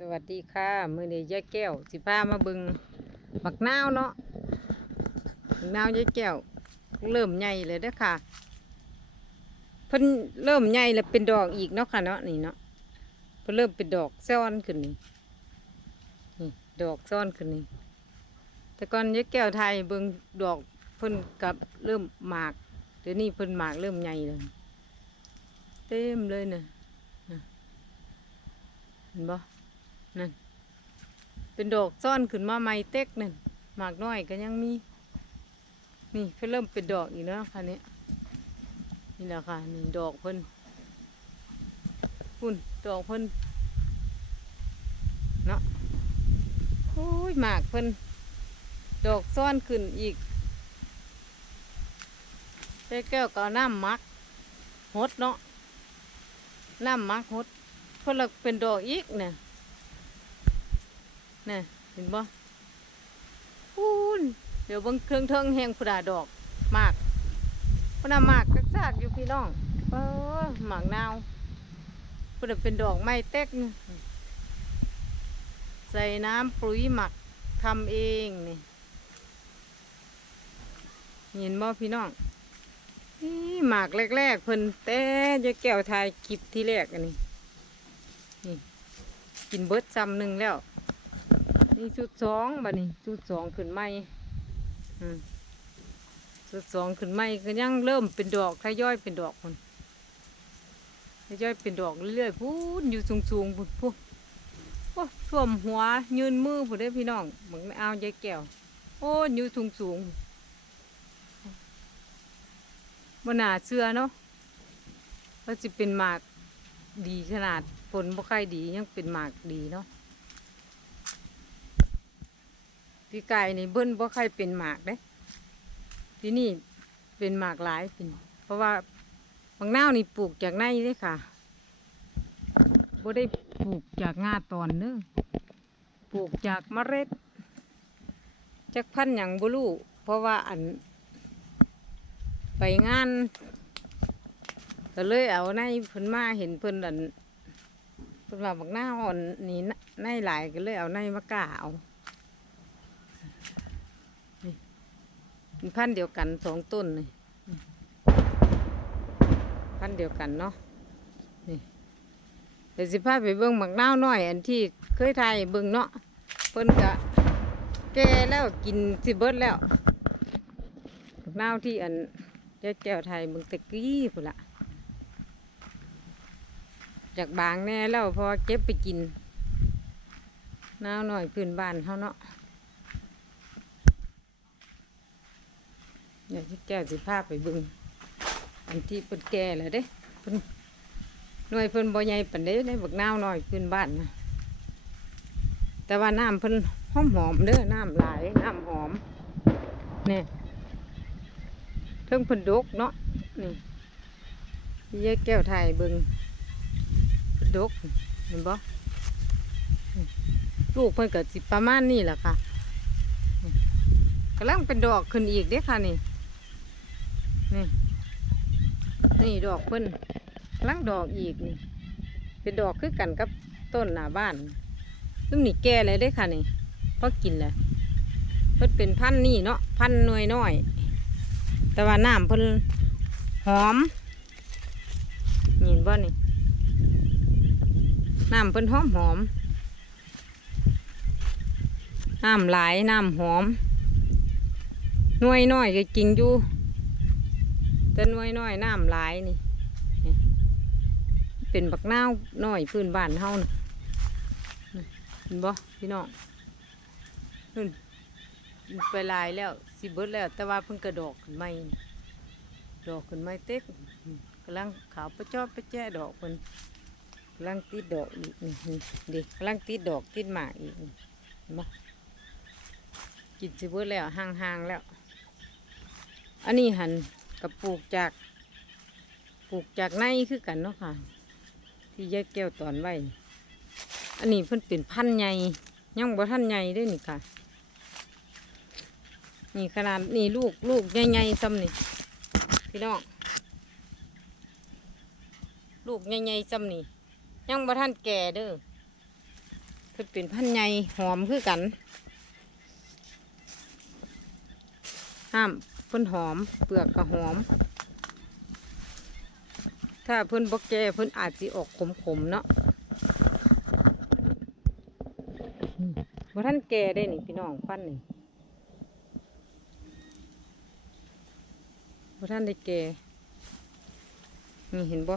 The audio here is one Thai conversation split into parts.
สวัสดีค่ะมือนี้ยายแก้ว สิพามาบึงบักนาวเนาะบักนาวยายแก้ว เริ่มใหญ่เลยเด้อค่ะเพิ่นเริ่มใหญ่แล้วเป็นดอกอีกเนาะค่ะเนาะนี่เนาะเพิ่นเริ่มเป็นดอกซ้อนขึ้นนี่นี่ดอกซ้อนขึ้นนี่แต่ก่อนยายแก้วไทยเบิ่งดอกเพิ่นกับเริ่มหมากเดี๋ยวนี้เพิ่นหมากเริ่มใหญ่เลยเต็มเลยเนี่ยน่ะเห็นบ่ นั่นเป็นดอกซ่อนขึ้นมาใหม่เต็กนั่นหมากน้อยก็ยังมี นี่เพิ่นเริ่มเป็นดอกอีกแล้วค่ะนี้นี่แหละค่ะนี่ดอกเพิ่นพุ่นดอกเพิ่นเนาะโอ้ยหมากเพิ่นดอกซ่อนขึ้นอีกเจ๊แก้วก็น้ำมักหดเนาะน้ำมักหดเพิ่นละเป็นดอกอีกเนี่ย น่ะเห็นบ่พูนเดี๋ยวเบิ่งเครื่องเทิงแหงพุดาดอกมากพุดามากกักซากอยู่พี่น้องเออหมากนาวพุดาเป็นดอกไม้เต็กใส่น้ำปุ๋ยหมักทำเองนี่เห็นบ่พี่น้องนี่หมากแรกๆเพิ่นแต่ยายแก้วทายคลิปที่แรกอันนี้นี่กินเบิดซ้ำหนึ่งแล้ว นี่ชุดสองบัดนี้ชุดสองขึ้นใหม่ชุดสองขึ้นใหม่ก็ยังเริ่มเป็นดอกทยอยเป็นดอกคนทยอยเป็นดอกเรื่อยๆพูนอยู่สูงๆพูนพูนโอ้ท่วมหัวยืนมือพูนได้พี่น้องเหมือนเอายายแก้วโอ้ยอยู่สูงๆบนหนาเชื่อเนาะว่าจะเป็นหมากดีขนาดฝนบ่ค่อยดียังเป็นหมากดีเนาะ พี่ไก่นี่เบิ้นบ่ใครเป็นหมากเด้ที่นี่เป็นหมากหลายเป็นเพราะว่าบางนาวนี่ปลูกจากในเด้ค่ะบ่ได้ปลูกจากงาตอนเด้อปลูกจากเมล็ดจากพันธุ์หยังบ่รู้เพราะว่าอัน ไปงานก็เลยเอาในเพิ่นมาเห็นเพิ่นอันเพิ่นว่าบักนาอ่อนนี่ในหลายก็เลยเอาในมากาเอา เป็น พันเดียวกันสองต้นเลยพันเดียวกันเนาะนี่เดี๋ยวสิพาไปเบิ่งหมักนาวน้อย อันที่เคยทายเบิ่งเนาะเพิ่นกะแก่แล้วกินสิเบิดแล้วหมักนาวที่อันเจ้าแก้วไทยเบิ่งตะกี้พุ่นละจากบางแน่แล้วพอเก็บไปกินนาวน้อยพื้นบ้านเฮาเนาะ เดี๋ยวที่แก้วสิพาไปบึงอันที่เพิ่นแก่แล้วเด้เพิ่นหน่วยเพิ่นบ่ใหญ่ปานใดในบักนาวน้อยขึ้นบ้านนะแต่ว่าน้ำเพิ่นหอมหอมเด้อน้ำหลายน้ำหอมเนี่ยเพิ่งเพิ่นดกเนาะนี่ยายแก้วถ่ายบิ่งเพิ่นดกเห็นบ่ลูกเพิ่นก็สิประมาณนี้แหละค่ะกำลังเป็นดอกขึ้นอีกเด้ค่ะนี่ นี่นี่ดอกเพิ่นลังดอกอีกนี่เป็นดอกคือกันกับต้นหน้าบ้านซึ่งนี่แก่เลยได้ค่ะนี่เพอกินเลยเพิ่นเป็นพันนี่เนาะพันหน่วยน้อย แต่ว่าน้ำเพิ่นหอมเห็นบ่นี่น้ำเพิ่นหอมหอมน้ำหลายน้ำหอมหน่วยน้อยก็จริงอยู่ ต่หน่วยน้อยน้ำหลายนี่ เป็นบักนาวน้อยพื้นบ้านเฮานะเห็นบ่พี่น้องนู่นไปลายแล้วสิเบิดแล้ว แต่ว่าเพิ่งกระดอกขึ้นใหม่ดอกขึ้นใหม่เต็กกำลังขาวประจอบประแจ้ดอกเพิ่นกำลังติดดอกอีกนี่ด็กำลังติดดอกติดหมากอีกนี่เห็นบ่กินสิเบิดแล้วห่างๆแล้ว อันนี้หัน กับปลูกจาก ปลูกจากในคือกันเนาะค่ะ ที่ยายแก้วตอนไว้ อันนี้เพิ่นเป็นพันธุ์ใหญ่ยังบ่ทันใหญ่เด้นี่ค่ะ นี่ขนาดนี่ลูกลูกใหญ่ๆซ้ำนี่พี่น้องลูกใหญ่ๆซ้ำนี่ยังบ่ทันแก่เด้อเพิ่นเป็นพันธุ์ใหญ่หอมคือกันห้าม พิ่นหอม เปลือกก็หอม ถ้าเพิ่นบ่แก่เพิ่นอาจสิออกขมๆเนาะอืมบ่ทันแก่ได้นี่พี่น้องฟันนี่บ่ทันได้แก่นี่เห็นบ่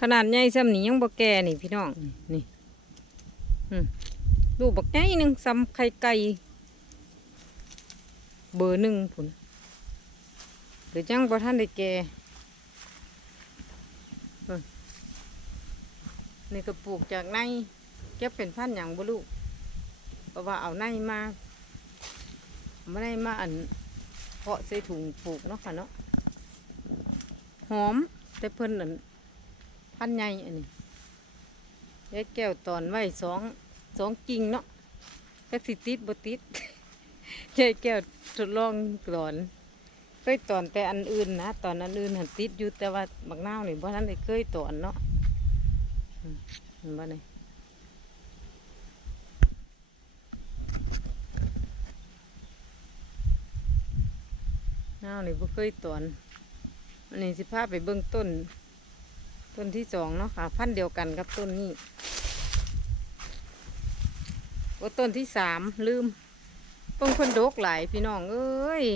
ขนาดใหญ่ซ้ำนี่ยังบ่แก่นี่พี่น้องนี่นี่อืมลูกบักใหญ่หนึ่งซ้ำไข่ไก่เบอร์หนึ่งผุนห รือจังบ่ท่านได้แก่เบิ่งนี่ก็ปลูกจากในเก็บเป็นพันอย่างบ่ลูกเพราะว่าเอาในมาไม่ได้มาอันเพาะใส่ถุงปลูกเนาะค่ะเนาะหอมแต่เพิ่นอันพันใหญ่อันนี้ยายแก้วตอนไว้สองสองกิ่งเนาะก็สิติดบ่ติดยายแก้วทดลองก่อน เคยตอนแต่อันอื่นนะตอนอันอื่นหันติดอยู่แต่ว่าบักนาวนี่เพราะนั้นเคยตอนเนาะเห็นบ่นี่นาวนี่บ่เคยตอนอันนี้สิพาไปเบิ่งต้น ต้นที่สองเนาะค่ะ พันเดียวกันกับต้นนี้โอ้ต้นที่สามลืมเพิ่งเพิ่นดกหลายพี่น้องเอ้ย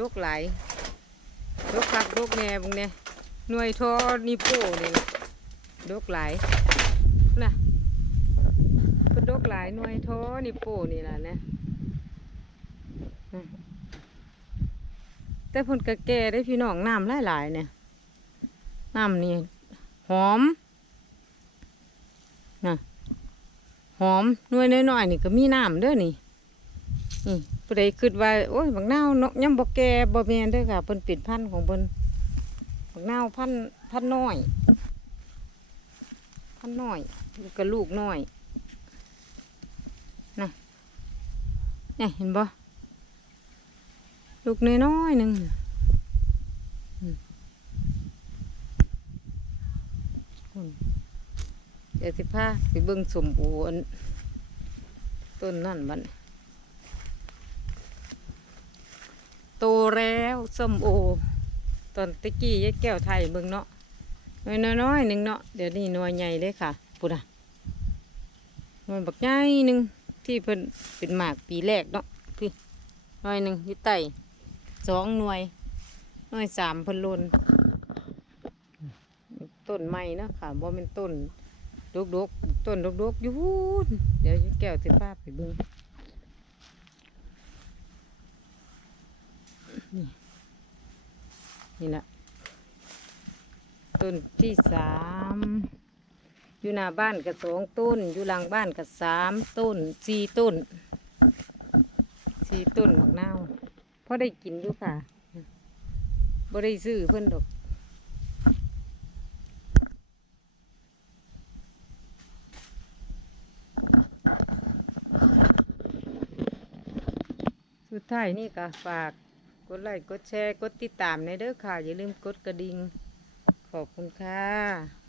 ดกหลาย ดกคักดกแน่บุงเนี่ยหน่วยทอนิโป้นี่ล่ะดกหลายน่ะเพิ่นดกหลายหน่วยทอนิโป้นี่แหละเนี่ยแต่เพิ่นก็แก่ได้พี่น้องน้ำหลายๆเนี่ยน้ำนี่หอมน่ะหอมหน่วยน้อยๆนี่ก็มีน้ำเด้อนี่นี่ ผู้ใดคิดว่าโอ้ยบักนาวนกยังบ่แก่บ่แม่นเด้อค่ะเพิ่นเป็นพันธุ์ของเพิ่นบักนาวพันธุ์พันธุ์น้อย พันธุ์น้อยแล้วก็ลูกน้อยนะนี่เห็นบ่ลูกน้อยๆหนึ่งเดี๋ยวสิพาไปเบิ่งสมโออันต้นนั่นบัดนี้ โตแล้วส้มโอ ตอนตะกี้ยายแก้วไทยเบิ่งเนาะน้อยน้อยๆหนึ่งเนาะเดี๋ยวนี้หน่วยใหญ่เลยค่ะปุ่นอะหน่วยบักใหญ่หนึ่งที่เพิ่นเป็นหมากปีแรกเนาะพี่หน่วยหนึ่งยู่ใต้สองหน่วยหน่วยสามเพิ่นลนต้นไม้เนาะค่ะบ่เป็นต้นดกดกๆต้นดกดกๆอยู่พูนเดี๋ยวยายแก้วสิพาไปเบิ่ง นี่แหละต้นที่สามอยู่หน้าบ้านกับสองต้น อยู่หลังบ้านกับสามต้นสี่ต้นสี่ต้นหมากนาวพอได้กินอยู่ค่ะบ่ได้ซื้อเพิ่นดอกสุดท้ายนี่ก็ฝาก ดไลค์กดแชร์ กดติดตามในเด้อค่ะ อย่าลืมกดกระดิ่งขอบคุณค่ะ